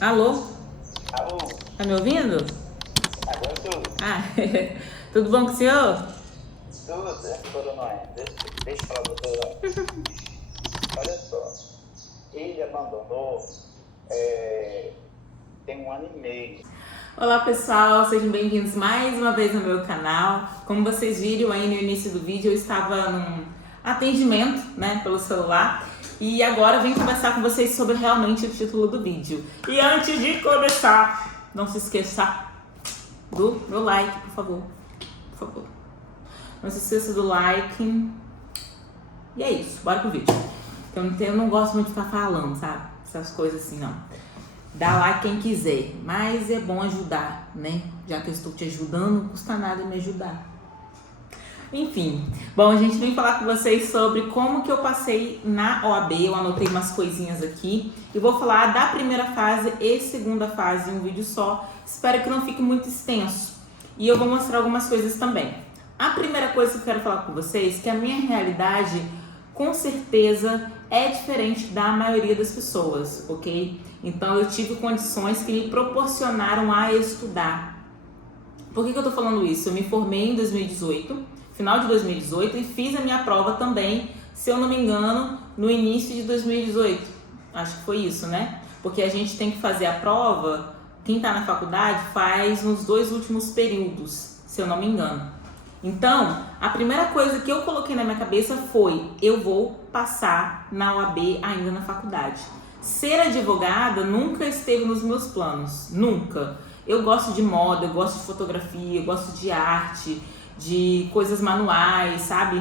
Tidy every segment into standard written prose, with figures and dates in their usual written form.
Alô? Alô, Tá me ouvindo? agora tudo. Ah, tudo bom com o senhor? Tudo, doutora Noé. Deixa eu falar, doutora. Olha só, ele abandonou tem 1 ano e meio. Olá pessoal, sejam bem-vindos mais uma vez ao meu canal. Como vocês viram aí no início do vídeo, eu estava num atendimento, né, pelo celular. E agora vim conversar com vocês sobre realmente o título do vídeo. E antes de começar, não se esqueça do meu like, por favor. Por favor. Não se esqueça do like. E é isso, bora pro vídeo. Eu não gosto muito de ficar falando, sabe? Essas coisas assim, não. Dá like quem quiser, mas é bom ajudar, né? Já que eu estou te ajudando, não custa nada me ajudar. Enfim, bom, a gente vem falar com vocês sobre como que eu passei na OAB. Eu anotei umas coisinhas aqui e vou falar da primeira fase e segunda fase em um vídeo só. Espero que não fique muito extenso. E eu vou mostrar algumas coisas também. A primeira coisa que eu quero falar com vocês é que a minha realidade, com certeza, é diferente da maioria das pessoas, ok? Então eu tive condições que me proporcionaram a estudar. Por que eu tô falando isso? Eu me formei em 2018, final de 2018, e fiz a minha prova também, se eu não me engano, no início de 2018. Acho que foi isso, né? Porque a gente tem que fazer a prova, quem tá na faculdade faz nos 2 últimos períodos, se eu não me engano. Então, a primeira coisa que eu coloquei na minha cabeça foi: eu vou passar na OAB ainda na faculdade. Ser advogada nunca esteve nos meus planos, nunca. Eu gosto de moda, eu gosto de fotografia, eu gosto de arte, de coisas manuais, sabe?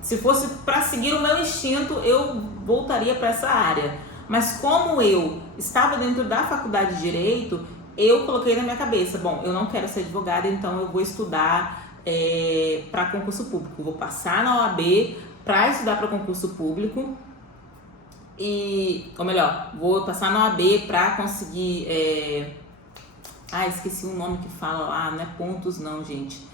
Se fosse para seguir o meu instinto, eu voltaria para essa área. Mas como eu estava dentro da faculdade de Direito, eu coloquei na minha cabeça: bom, eu não quero ser advogada, então eu vou estudar para concurso público. Eu vou passar na OAB para estudar para concurso público. Ou melhor, vou passar na OAB para conseguir... esqueci o nome que fala lá, não é pontos não, gente.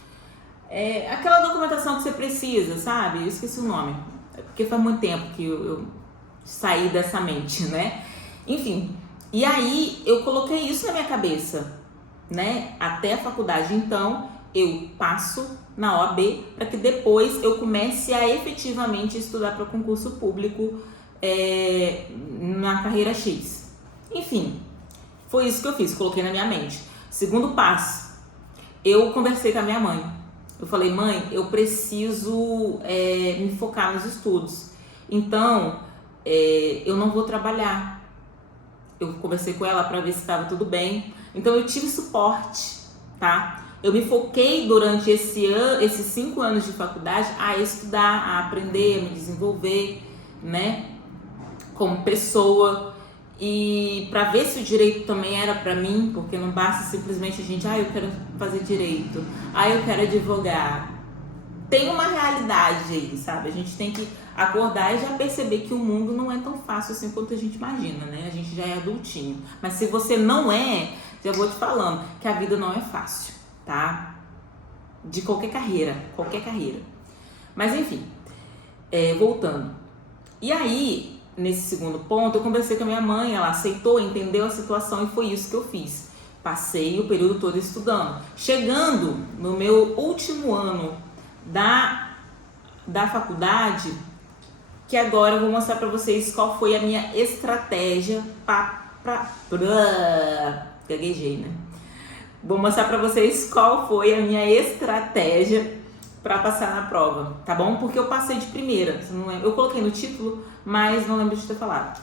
Aquela documentação que você precisa, sabe? Eu esqueci o nome, porque faz muito tempo que eu saí dessa mente, né? Enfim, e aí eu coloquei isso na minha cabeça, né? Até a faculdade, então eu passo na OAB para que depois eu comece a efetivamente estudar para concurso público na carreira X. Enfim, foi isso que eu fiz, coloquei na minha mente. Segundo passo, eu conversei com a minha mãe. Eu falei: mãe, eu preciso me focar nos estudos. Então, eu não vou trabalhar. Eu conversei com ela para ver se estava tudo bem. Então, eu tive suporte, tá? Eu me foquei durante esses 5 anos de faculdade a estudar, a aprender, a me desenvolver, né? Como pessoa, e para ver se o direito também era para mim, porque não basta simplesmente a gente: eu quero fazer direito, eu quero advogar. Tem uma realidade aí, sabe? A gente tem que acordar e já perceber que o mundo não é tão fácil assim quanto a gente imagina, né? A gente já é adultinho, mas se você não é, já vou te falando que a vida não é fácil, tá? De qualquer carreira. Mas enfim, voltando. E aí, nesse segundo ponto, eu conversei com a minha mãe, ela aceitou, entendeu a situação e foi isso que eu fiz. Passei o período todo estudando. Chegando no meu último ano da faculdade, que agora eu vou mostrar pra vocês qual foi a minha estratégia gaguejei, né? Vou mostrar pra vocês qual foi a minha estratégia para passar na prova, tá bom? Porque eu passei de primeira, não lembro. Eu coloquei no título, mas não lembro de ter falado.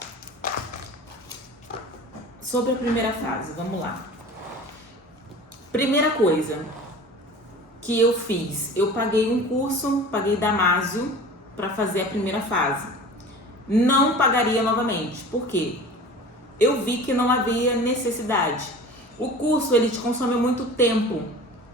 Sobre a primeira fase, vamos lá. Primeira coisa que eu fiz, eu paguei um curso, paguei Damásio para fazer a primeira fase. Não pagaria novamente, por quê? Eu vi que não havia necessidade. O curso, ele te consome muito tempo,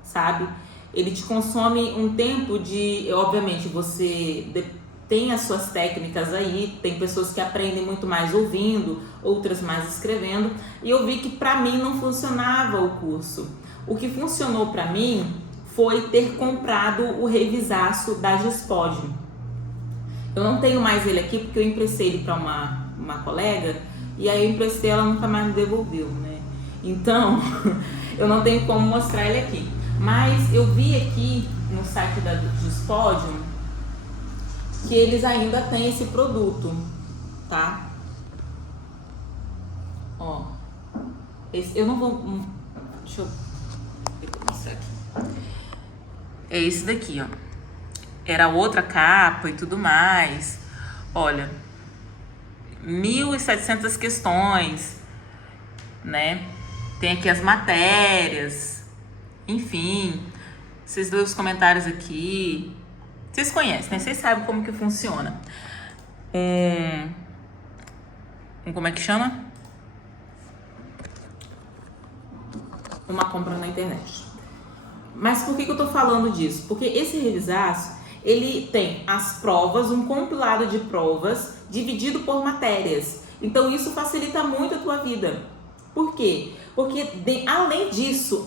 sabe? Ele te consome um tempo de... Obviamente, você tem as suas técnicas aí, tem pessoas que aprendem muito mais ouvindo, outras mais escrevendo, e eu vi que pra mim não funcionava o curso. O que funcionou pra mim foi ter comprado o revisaço da Gispod. Eu não tenho mais ele aqui porque eu emprestei ele pra uma colega, e aí eu emprestei, ela nunca mais me devolveu, né? Então, eu não tenho como mostrar ele aqui. Mas eu vi aqui no site da Dispodium que eles ainda têm esse produto, tá? Ó, eu não vou... Deixa eu mostrar aqui. É esse daqui, ó. Era outra capa e tudo mais. Olha, 1.700 questões, né? Tem aqui as matérias, enfim. Vocês lêem os comentários aqui. Vocês conhecem, né? Vocês sabem como que funciona. Como é que chama? Uma compra na internet. Mas por que eu tô falando disso? Porque esse Revisaço, ele tem as provas, um compilado de provas dividido por matérias. Então isso facilita muito a tua vida. Por quê? Porque além disso,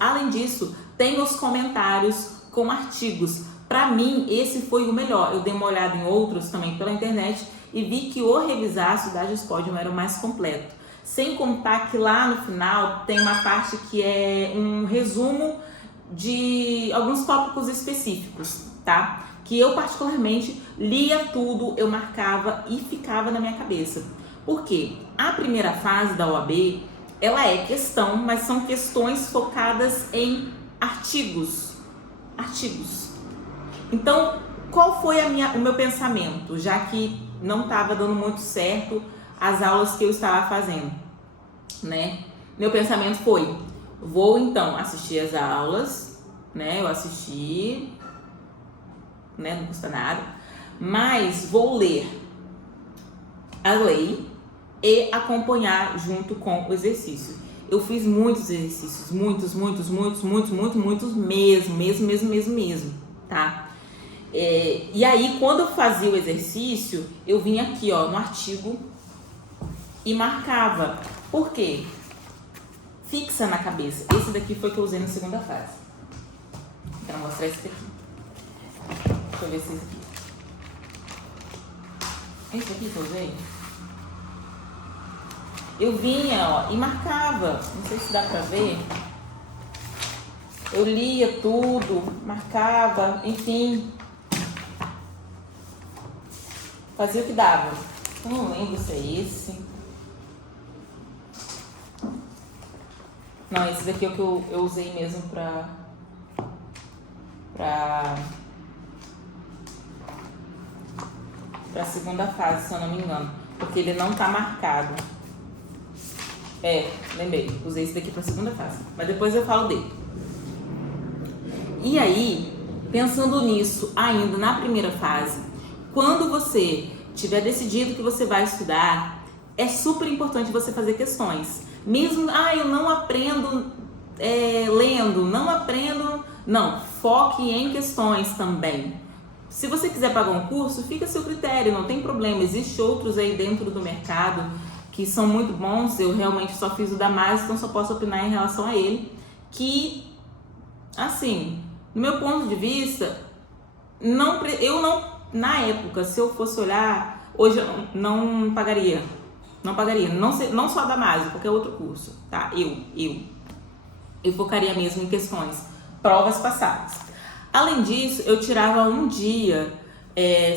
tem os comentários com artigos. Para mim, esse foi o melhor. Eu dei uma olhada em outros também pela internet e vi que o Revisaço da Dispodium era o mais completo. Sem contar que lá no final tem uma parte que é um resumo de alguns tópicos específicos, tá? Que eu particularmente lia tudo, eu marcava e ficava na minha cabeça. Por quê? A primeira fase da OAB, ela é questão, mas são questões focadas em artigos. Então, qual foi o meu pensamento, já que não estava dando muito certo as aulas que eu estava fazendo, né? Meu pensamento foi, vou então assistir as aulas, né? Eu assisti, né? Não custa nada, mas vou ler a lei e acompanhar junto com o exercício. Eu fiz muitos exercícios, muitos mesmo, tá? E aí, quando eu fazia o exercício, eu vinha aqui, ó, no artigo e marcava. Por quê? Fixa na cabeça. Esse daqui foi que eu usei na segunda fase. Quero mostrar esse daqui. Deixa eu ver se esse aqui. Esse aqui que eu usei. Eu vinha, ó, e marcava. Não sei se dá pra ver. Eu lia tudo, marcava, enfim. Fazia o que dava. Eu não lembro se é esse. Não, esse daqui é o que eu usei mesmo pra segunda fase, se eu não me engano. Porque ele não tá marcado. Lembrei. Usei esse daqui pra segunda fase. Mas depois eu falo dele. E aí, pensando nisso ainda na primeira fase, quando você tiver decidido que você vai estudar, é super importante você fazer questões. Mesmo, eu não aprendo lendo, não aprendo... Não, foque em questões também. Se você quiser pagar um curso, fica a seu critério, não tem problema. Existem outros aí dentro do mercado que são muito bons. Eu realmente só fiz o Damásio, então só posso opinar em relação a ele. Que, assim, no meu ponto de vista, na época, se eu fosse olhar, hoje eu não pagaria. Não pagaria, não só Damásio, qualquer outro curso, tá? Eu focaria mesmo em questões, provas passadas. Além disso, eu tirava um dia,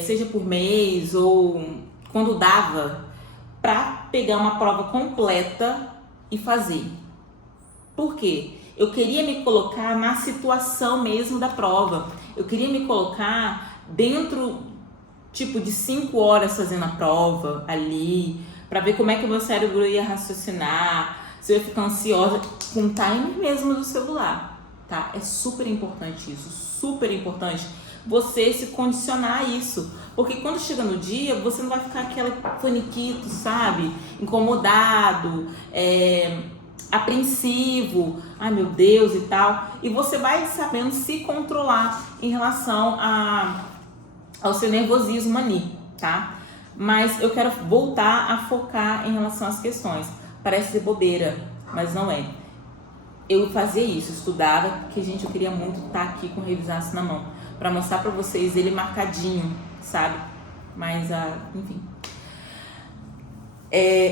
seja por mês ou quando dava, para pegar uma prova completa e fazer. Por quê? Eu queria me colocar na situação mesmo da prova. Eu queria me colocar dentro, tipo, de 5 horas fazendo a prova ali, para ver como é que o meu cérebro ia raciocinar, se eu ia ficar ansiosa, com o timer mesmo do celular, tá? É super importante isso, super importante você se condicionar a isso, porque quando chega no dia, você não vai ficar aquele faniquito, sabe? Incomodado, apreensivo, ai meu Deus e tal, e você vai sabendo se controlar em relação ao seu nervosismo ali, tá? Mas eu quero voltar a focar em relação às questões. Parece ser bobeira, mas não é. Eu fazia isso, estudava, porque, gente, eu queria muito estar aqui com o Revisaço na mão, para mostrar para vocês ele marcadinho, sabe? Mas, enfim.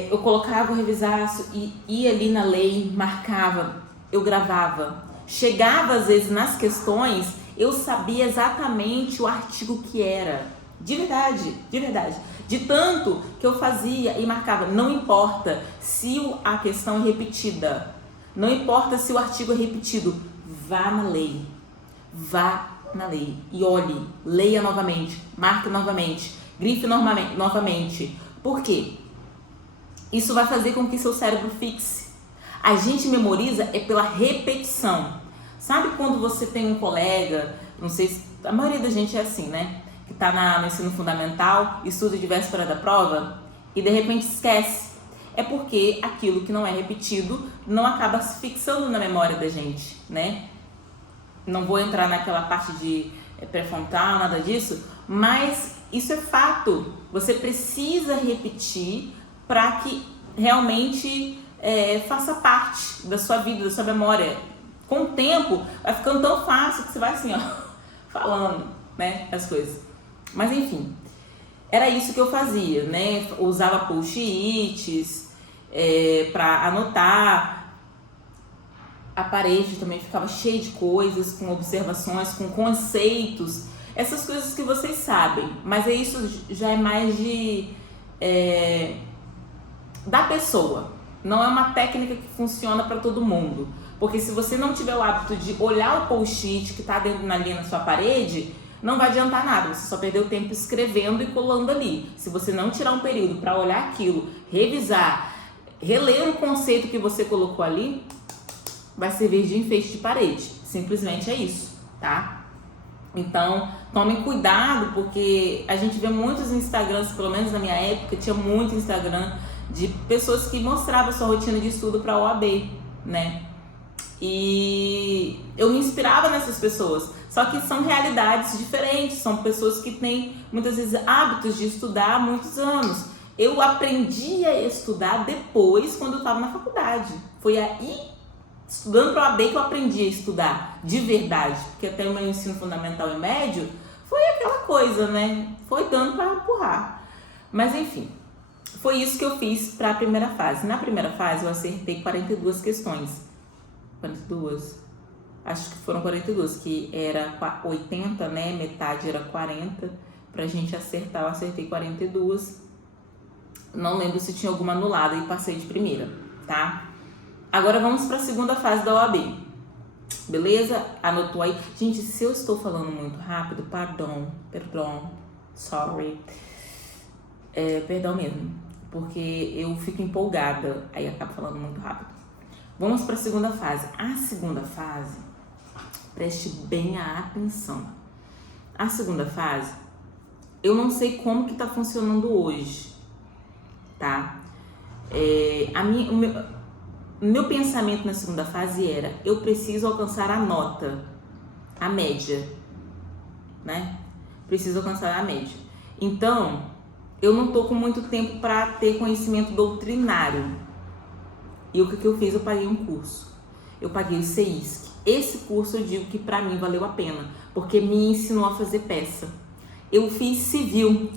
eu colocava o revisaço e ia ali na lei, marcava, eu gravava. Chegava às vezes nas questões, eu sabia exatamente o artigo que era. De verdade, de verdade. De tanto que eu fazia e marcava. Não importa se a questão é repetida, não importa se o artigo é repetido, vá na lei. Vá na lei e olhe, leia novamente, marque novamente, grife novamente. Por quê? Isso vai fazer com que seu cérebro fixe. A gente memoriza é pela repetição. Sabe quando você tem um colega, não sei se a maioria da gente é assim, né? Que tá no ensino fundamental, estuda de véspera da prova e de repente esquece. É porque aquilo que não é repetido não acaba se fixando na memória da gente, né? Não vou entrar naquela parte de pré-frontal, nada disso, mas isso é fato. Você precisa repetir para que realmente faça parte da sua vida, da sua memória. Com o tempo, vai ficando tão fácil que você vai assim, ó, falando, né, as coisas. Mas enfim, era isso que eu fazia, né? Usava post-its para anotar. A parede também ficava cheia de coisas, com observações, com conceitos, essas coisas que vocês sabem, mas isso já é mais da pessoa, não é uma técnica que funciona para todo mundo, porque se você não tiver o hábito de olhar o post-it que está ali na sua parede, não vai adiantar nada, você só perdeu tempo escrevendo e colando ali. Se você não tirar um período para olhar aquilo, revisar, reler o conceito que você colocou ali, vai servir de enfeite de parede. Simplesmente é isso, tá? Então, tomem cuidado, porque a gente vê muitos Instagrams, pelo menos na minha época, tinha muito Instagram de pessoas que mostravam sua rotina de estudo para a OAB, né? E eu me inspirava nessas pessoas, só que são realidades diferentes, são pessoas que têm muitas vezes hábitos de estudar há muitos anos. Eu aprendi a estudar depois, quando eu estava na faculdade. Foi aí, estudando para a OAB, que eu aprendi a estudar de verdade, porque até o meu ensino fundamental e médio foi aquela coisa, né? Foi dando para empurrar. Mas enfim, foi isso que eu fiz para a primeira fase. Na primeira fase eu acertei 42 questões. 42? Acho que foram 42, que era 80, né? Metade era 40. Pra gente acertar, eu acertei 42. Não lembro se tinha alguma anulada e passei de primeira, tá? Agora vamos para a segunda fase da OAB. Beleza? Anotou aí? Gente, se eu estou falando muito rápido, perdão, sorry. Perdão mesmo, porque eu fico empolgada, aí acabo falando muito rápido. Vamos para a segunda fase. A segunda fase, preste bem a atenção. A segunda fase, eu não sei como que tá funcionando hoje, tá? O meu pensamento na segunda fase era: eu preciso alcançar a nota, a média, né? Preciso alcançar a média. Então, eu não tô com muito tempo para ter conhecimento doutrinário. E o que eu fiz? Eu paguei um curso. Eu paguei o CEISC. Esse curso eu digo que para mim valeu a pena, porque me ensinou a fazer peça. Eu fiz civil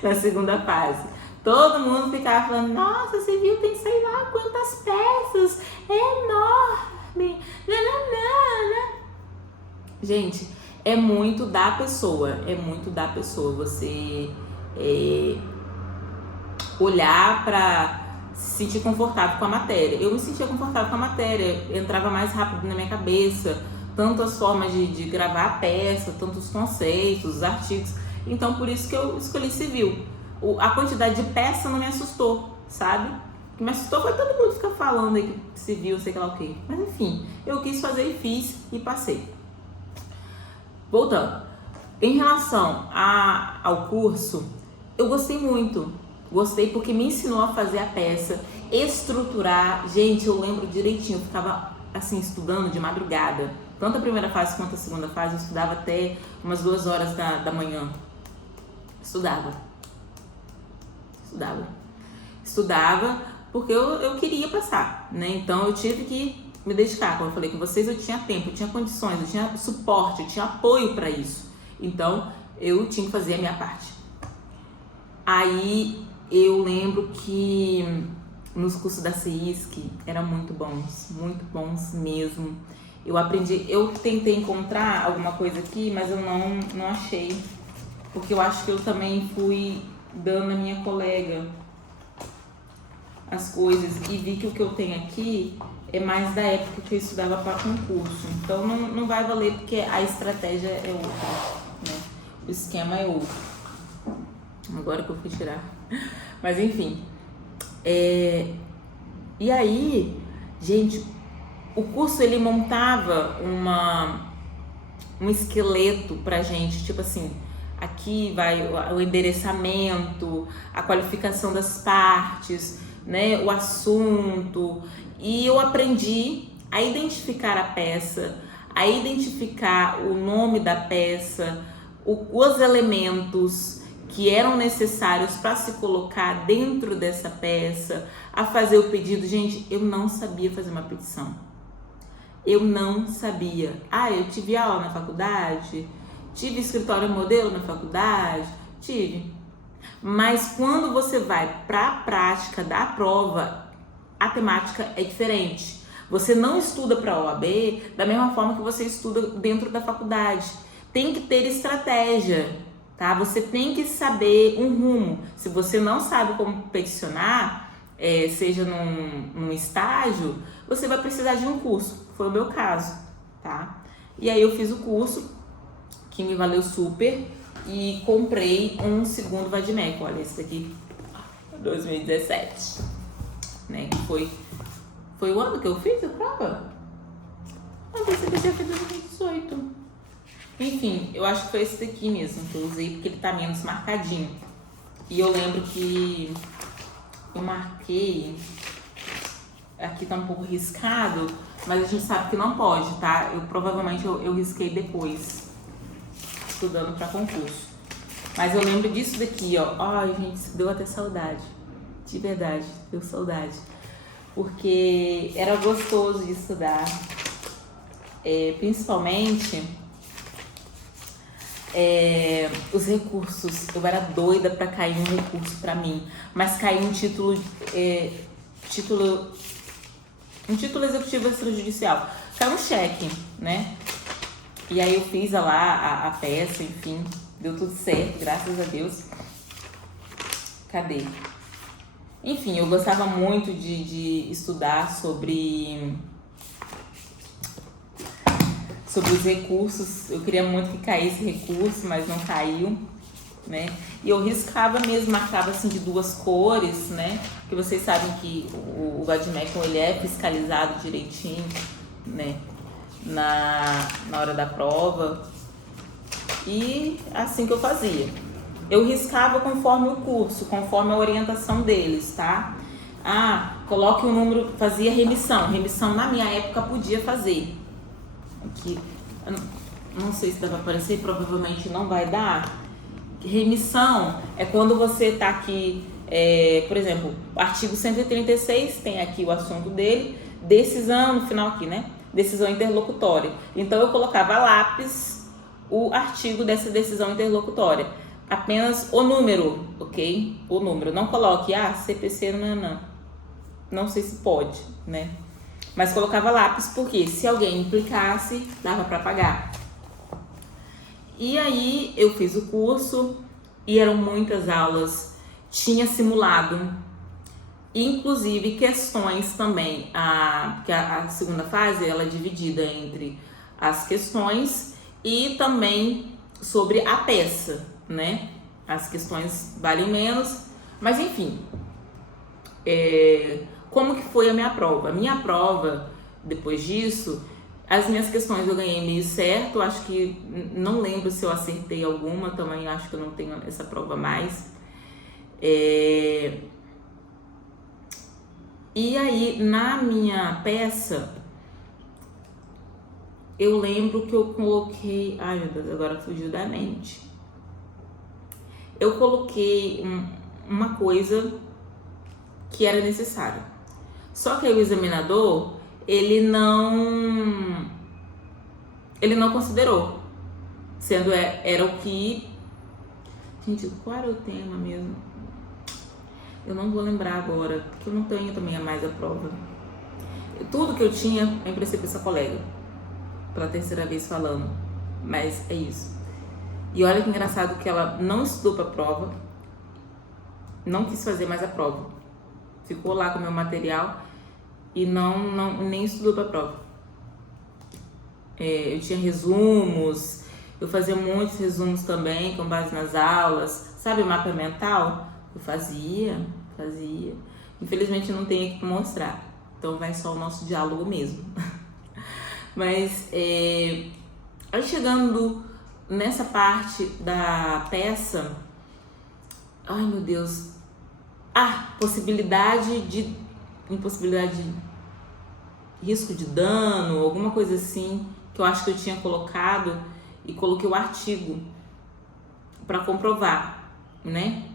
na segunda fase. Todo mundo ficava falando: nossa, civil tem sei lá quantas peças, é enorme. Gente, é muito da pessoa, você olhar para se sentir confortável com a matéria. Eu me sentia confortável com a matéria, entrava mais rápido na minha cabeça, tanto as formas de gravar a peça, tanto os conceitos, os artigos. Então, por isso que eu escolhi civil. A quantidade de peça não me assustou, sabe? O que me assustou foi todo mundo ficar falando aí que civil, sei lá o quê. Mas enfim, eu quis fazer e fiz e passei. Voltando. Em relação ao curso, eu gostei muito. Gostei porque me ensinou a fazer a peça, estruturar. Gente, eu lembro direitinho, eu ficava assim estudando de madrugada. Tanto a primeira fase quanto a segunda fase, eu estudava até umas 2 horas da manhã. Estudava porque eu queria passar, né? Então eu tive que me dedicar. Como eu falei com vocês, eu tinha tempo, eu tinha condições, eu tinha suporte, eu tinha apoio para isso. Então eu tinha que fazer a minha parte. Aí eu lembro que nos cursos da CISC eram muito bons mesmo. Eu aprendi, eu tentei encontrar alguma coisa aqui, mas eu não achei, porque eu acho que eu também fui dando a minha colega as coisas e vi que o que eu tenho aqui é mais da época que eu estudava para concurso. Então não vai valer porque a estratégia é outra, né? O esquema é outro. Agora que eu fui tirar. Mas enfim. E aí, gente, o curso ele montava um esqueleto pra gente, tipo assim, aqui vai o endereçamento, a qualificação das partes, né, o assunto, e eu aprendi a identificar a peça, a identificar o nome da peça, os elementos que eram necessários para se colocar dentro dessa peça, a fazer o pedido. Gente, eu não sabia fazer uma petição. Eu não sabia. Eu tive aula na faculdade, tive escritório modelo na faculdade, tive. Mas quando você vai para a prática da prova, a temática é diferente. Você não estuda para a OAB da mesma forma que você estuda dentro da faculdade. Tem que ter estratégia, tá? Você tem que saber um rumo. Se você não sabe como peticionar, seja num estágio, você vai precisar de um curso. Foi o meu caso, tá? E aí eu fiz o curso, que me valeu super, e comprei um segundo Vadimek. Olha esse daqui, 2017, né? Foi o ano que eu fiz a prova? Não, pensei que eu tinha feito 2018. Enfim, eu acho que foi esse daqui mesmo que eu usei, porque ele tá menos marcadinho. E eu lembro que eu marquei, aqui tá um pouco riscado, mas a gente sabe que não pode, tá? Provavelmente eu risquei depois, estudando para concurso. Mas eu lembro disso daqui, ó. Ai, gente, deu até saudade. De verdade, deu saudade. Porque era gostoso de estudar. Principalmente os recursos. Eu era doida para cair um recurso para mim. Mas caiu um título executivo extrajudicial. Caiu um cheque, né? E aí eu fiz lá a peça, enfim, deu tudo certo, graças a Deus. Cadê? Enfim, eu gostava muito de estudar sobre os recursos. Eu queria muito que caísse recurso, mas não caiu, né? E eu riscava mesmo, marcava assim de duas cores, né? Porque vocês sabem que o Vadimek, ele é fiscalizado direitinho, né? Na hora da prova. E assim que eu fazia. Eu riscava conforme o curso, conforme a orientação deles, tá? Coloque um número, fazia remissão. Remissão na minha época podia fazer. Aqui, não sei se dá pra aparecer, provavelmente não vai dar. Remissão é quando você tá aqui, por exemplo, o artigo 136, tem aqui o assunto dele, decisão no final aqui, né? Decisão interlocutória. Então eu colocava a lápis o artigo dessa decisão interlocutória. Apenas o número, ok? O número. Não coloque, CPC, não. Não sei se pode, né? Mas colocava lápis porque se alguém implicasse, dava para pagar. E aí eu fiz o curso e eram muitas aulas. Tinha simulado, inclusive questões também. Porque a segunda fase ela é dividida entre as questões e também sobre a peça, né? As questões valem menos, mas enfim. Como que foi a minha prova? A minha prova, depois disso, as minhas questões eu ganhei meio certo. Acho que, não lembro se eu acertei alguma, também acho que eu não tenho essa prova mais. E aí, na minha peça, eu lembro que eu coloquei... Ai, meu Deus, agora fugiu da mente. Eu coloquei uma coisa que era necessário. Só que aí o examinador, ele não considerou. Era o que... Gente, qual era o tema mesmo? Eu não vou lembrar agora, porque eu não tenho também a mais a prova. Tudo que eu tinha, eu emprestei pra essa colega. Pela terceira vez falando. Mas é isso. E olha que engraçado que ela não estudou pra prova. Não quis fazer mais a prova. Ficou lá com o meu material e nem estudou pra prova. Eu tinha resumos, eu fazia muitos resumos também com base nas aulas. Sabe o mapa mental? Eu fazia. Infelizmente eu não tenho aqui pra mostrar. Então vai só o nosso diálogo mesmo. Mas aí chegando nessa parte da peça, ai meu Deus, impossibilidade de risco de dano, alguma coisa assim, que eu acho que eu tinha colocado e coloquei o artigo para comprovar, né?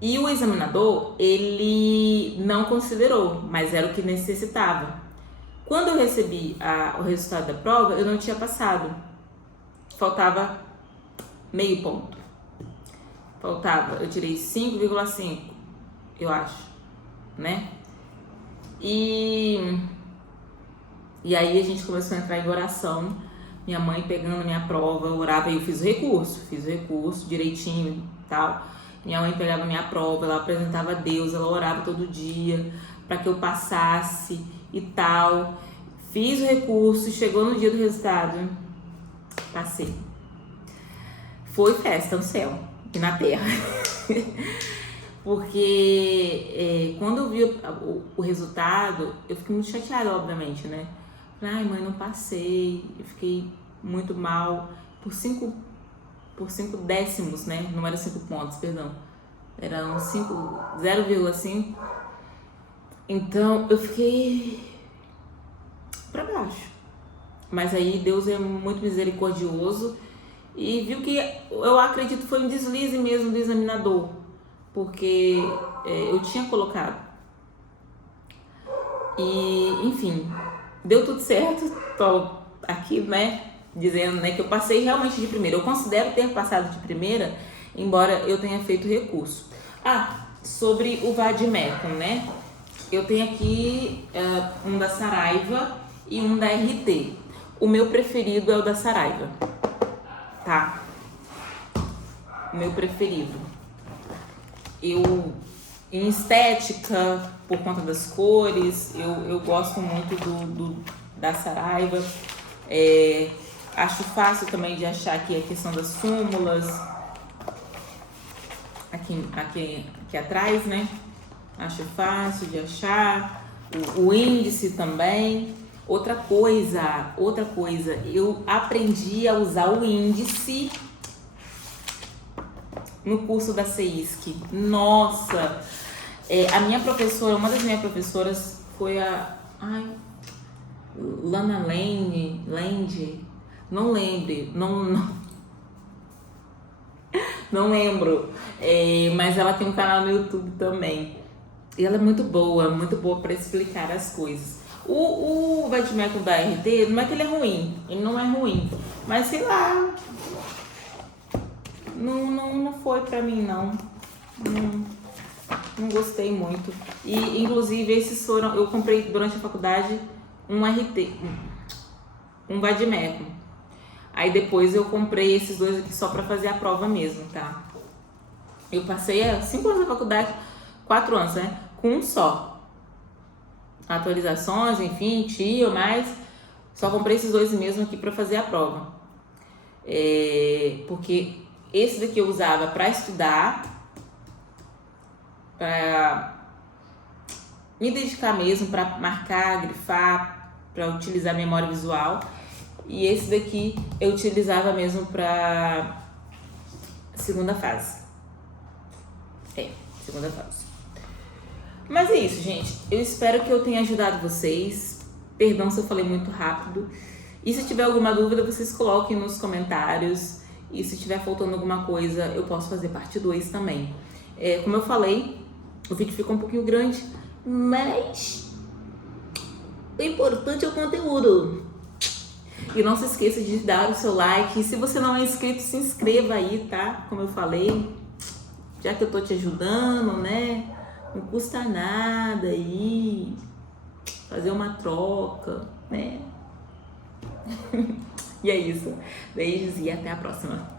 E o examinador, ele não considerou, mas era o que necessitava. Quando eu recebi o resultado da prova, eu não tinha passado. Faltava meio ponto. Eu tirei 5,5, eu acho, né? E aí a gente começou a entrar em oração. Minha mãe pegando minha prova, eu orava e eu fiz o recurso direitinho e tal. Minha mãe pegava minha prova, ela apresentava a Deus, ela orava todo dia para que eu passasse e tal. Fiz o recurso, chegou no dia do resultado, passei. Foi festa no céu e na terra. Porque quando eu vi o resultado, eu fiquei muito chateada, obviamente, né? Falei, ai mãe, não passei. Eu fiquei muito mal por 5 décimos, né? Não era 5 pontos, perdão. Eram 0,5. Então eu fiquei pra baixo. Mas aí Deus é muito misericordioso e viu que eu acredito foi um deslize mesmo do examinador, porque eu tinha colocado. E enfim, deu tudo certo. Tô aqui, né, dizendo, né, que eu passei realmente de primeira. Eu considero ter passado de primeira, embora eu tenha feito recurso. Sobre o vade-mecum, né? Eu tenho aqui um da Saraiva e um da RT. O meu preferido é o da Saraiva, tá? O meu preferido. Em estética, por conta das cores, eu gosto muito da Saraiva. Acho fácil também de achar aqui a questão das súmulas. Aqui atrás, né? Acho fácil de achar. O índice também. Outra coisa, eu aprendi a usar o índice no curso da CEISC. Nossa! A minha professora, uma das minhas professoras foi a Lana Land, não lembro, mas ela tem um canal no YouTube também. E ela é muito boa para explicar as coisas. O vade-mecum da RT, não é que ele é ruim, ele não é ruim, mas sei lá, não foi pra mim não gostei muito. E inclusive esses foram, eu comprei durante a faculdade um RT, um vade-mecum. Aí depois eu comprei esses dois aqui só pra fazer a prova mesmo, tá? Eu passei 5 anos na faculdade, 4 anos, né? Com um só. Atualizações, enfim, mas só comprei esses dois mesmo aqui pra fazer a prova. Porque esse daqui eu usava pra estudar, pra me dedicar mesmo, pra marcar, grifar, pra utilizar memória visual. E esse daqui eu utilizava mesmo pra segunda fase. Segunda fase. Mas é isso, gente. Eu espero que eu tenha ajudado vocês. Perdão se eu falei muito rápido. E se tiver alguma dúvida, vocês coloquem nos comentários. E se tiver faltando alguma coisa, eu posso fazer parte 2 também. Como eu falei, o vídeo ficou um pouquinho grande, mas o importante é o conteúdo. E não se esqueça de dar o seu like. E se você não é inscrito, se inscreva aí, tá? Como eu falei. Já que eu tô te ajudando, né? Não custa nada aí fazer uma troca, né? E é isso. Beijos e até a próxima.